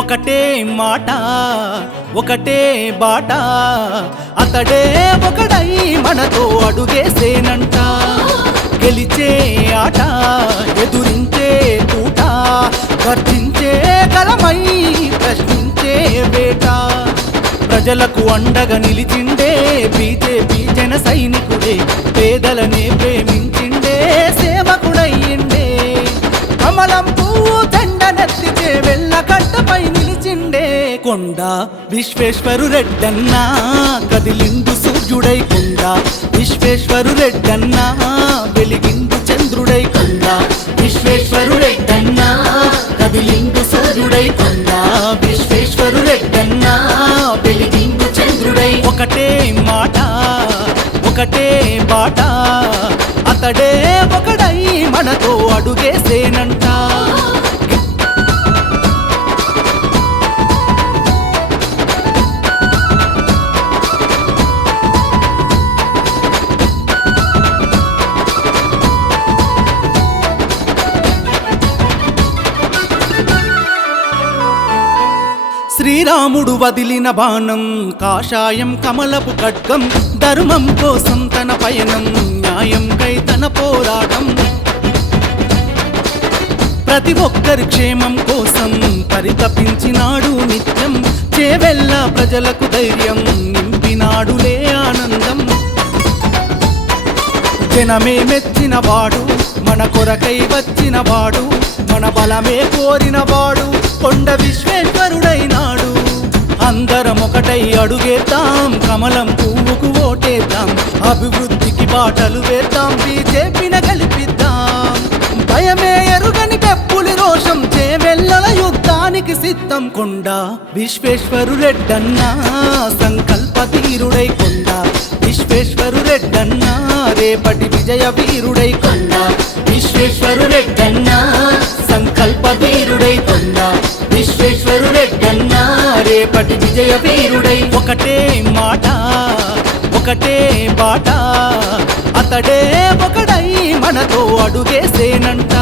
ఒకటే మాట ఒకటే బాట అతడే ఒకడై మనతో అడుగేసేనంట గెలిచే ఆట ఎదురించే తూట గర్జించే గలమై ప్రశ్నించే వేట ప్రజలకు అండగా నిలిచిండే బీజేపీ జన సైనికుడే పేదలనే ప్రేమించిండే సేవకుడయ్యిండే కమలం పువ్వు దండనెత్తిచే వెళ్ళకట్టపై నిలిచిండే కొండ విశ్వేశ్వరు రెడ్డన్నా కదిలిండు సూర్యుడై కొండ విశ్వేశ్వరు రెడ్డన్నా వెలిగిండు చంద్రుడై కొండ విశ్వేశ్వరు రెడ్డన్నా కదిలిండు సూర్యుడై కొండ విశ్వేశ్వరు రెడ్డన్నా వెలిగిండు చంద్రుడై ఒకటే మాట ఒకటే బాట అతడే ఒకడై మనతో అడుగేసేనంట శ్రీరాముడు వదిలిన బాణం కాషాయం కమలపు ఖడ్గం ధర్మం కోసం తన పయనం న్యాయంకై తన పోరాటం ప్రతి ఒక్కరి క్షేమం కోసం పరితపించినాడు నిత్యం చేవెళ్ళ ప్రజలకు ధైర్యం నింపినాడులే ఆనందం జనమే మెచ్చినవాడు మన కొరకై వచ్చినవాడు మన బలమే కోరినవాడు కొండ విశ్వేశ్వరుడైనాడు అందరం ఒకటై అడుగేద్దాం కమలం పువ్వుకు ఓటేద్దాం అభివృద్ధికి బాటలు వేద్దాం బీజేపీన గెలిపిద్దాం భయమే ఎరుగని పెప్పులి రోషం చేవెళ్ళల యుద్ధానికి సిద్ధం కొండ విశ్వేశ్వరు రెడ్డన్నా సంకల్ప తీరుడై కొండ విశ్వేశ్వరు రెడ్డన్నా రేపటి విజయ వీరుడై కొండ విశ్వేశ్వరు రెడ్డన్నా సంకల్ప వీరుడై కొండ విశ్వేశ్వరు రెడ్డన్నా రేపటి విజయ వీరుడై ఒకటే మాట ఒకటే బాట అతడే ఒకడై మనతో అడుగేసేనంట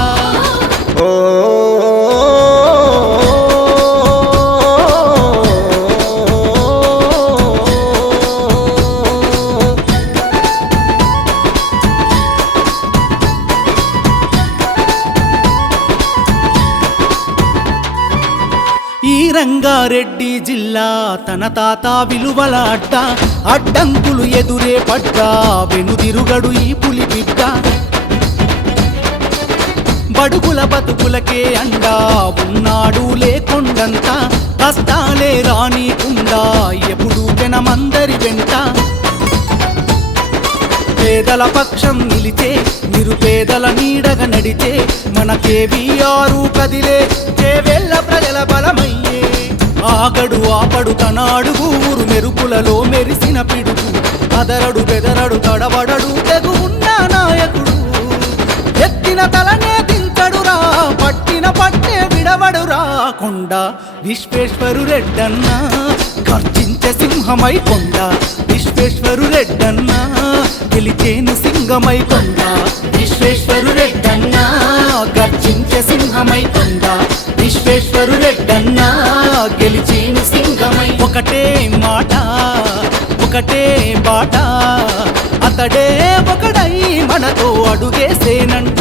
ఈ రంగారెడ్డి జిల్లా తన తాత విలువల అడ్డ అడ్డంకులు ఎదురే పడ్డా వెనుదిరుగడు ఈ పులి బిడ్డ బడుగుల బతుకులకే అండా ఉన్నాడు లేకొండంత కష్టాలే రానీకుండా ఎప్పుడు జనమందరి వెంట పేదల పక్షం నిలిచే నిరుపేదల నీడగా నడిచే మన కేవీఆర్ కదిలే చేవెళ్ళ ప్రజల బలమయ్యే ఆగడు ఆపడు తన అడుగు ఊరు మెరుపులలో మెరిసిన పిడుగు అదరడు బెదరడు తడబడడు తెగు ఉన్న నాయకుడు ఎత్తిన తలనే దించడురా పట్టిన పట్టే విడవడురా కొండ విశ్వేశ్వరు రెడ్డన్నా గర్జించే సింహమై కొండ విశ్వేశ్వరు రెడ్డన్నా గెలిచేను సింగమై కొండ విశ్వేశ్వరు రెడ్డన్నా గర్జించే సింహమై కొండ విశ్వేశ్వరు రెడ్డన్నా గెలిచేను సింగమై ఒకటే మాట ఒకటే బాట అతడే ఒకడై మనతో అడుగేసేనంట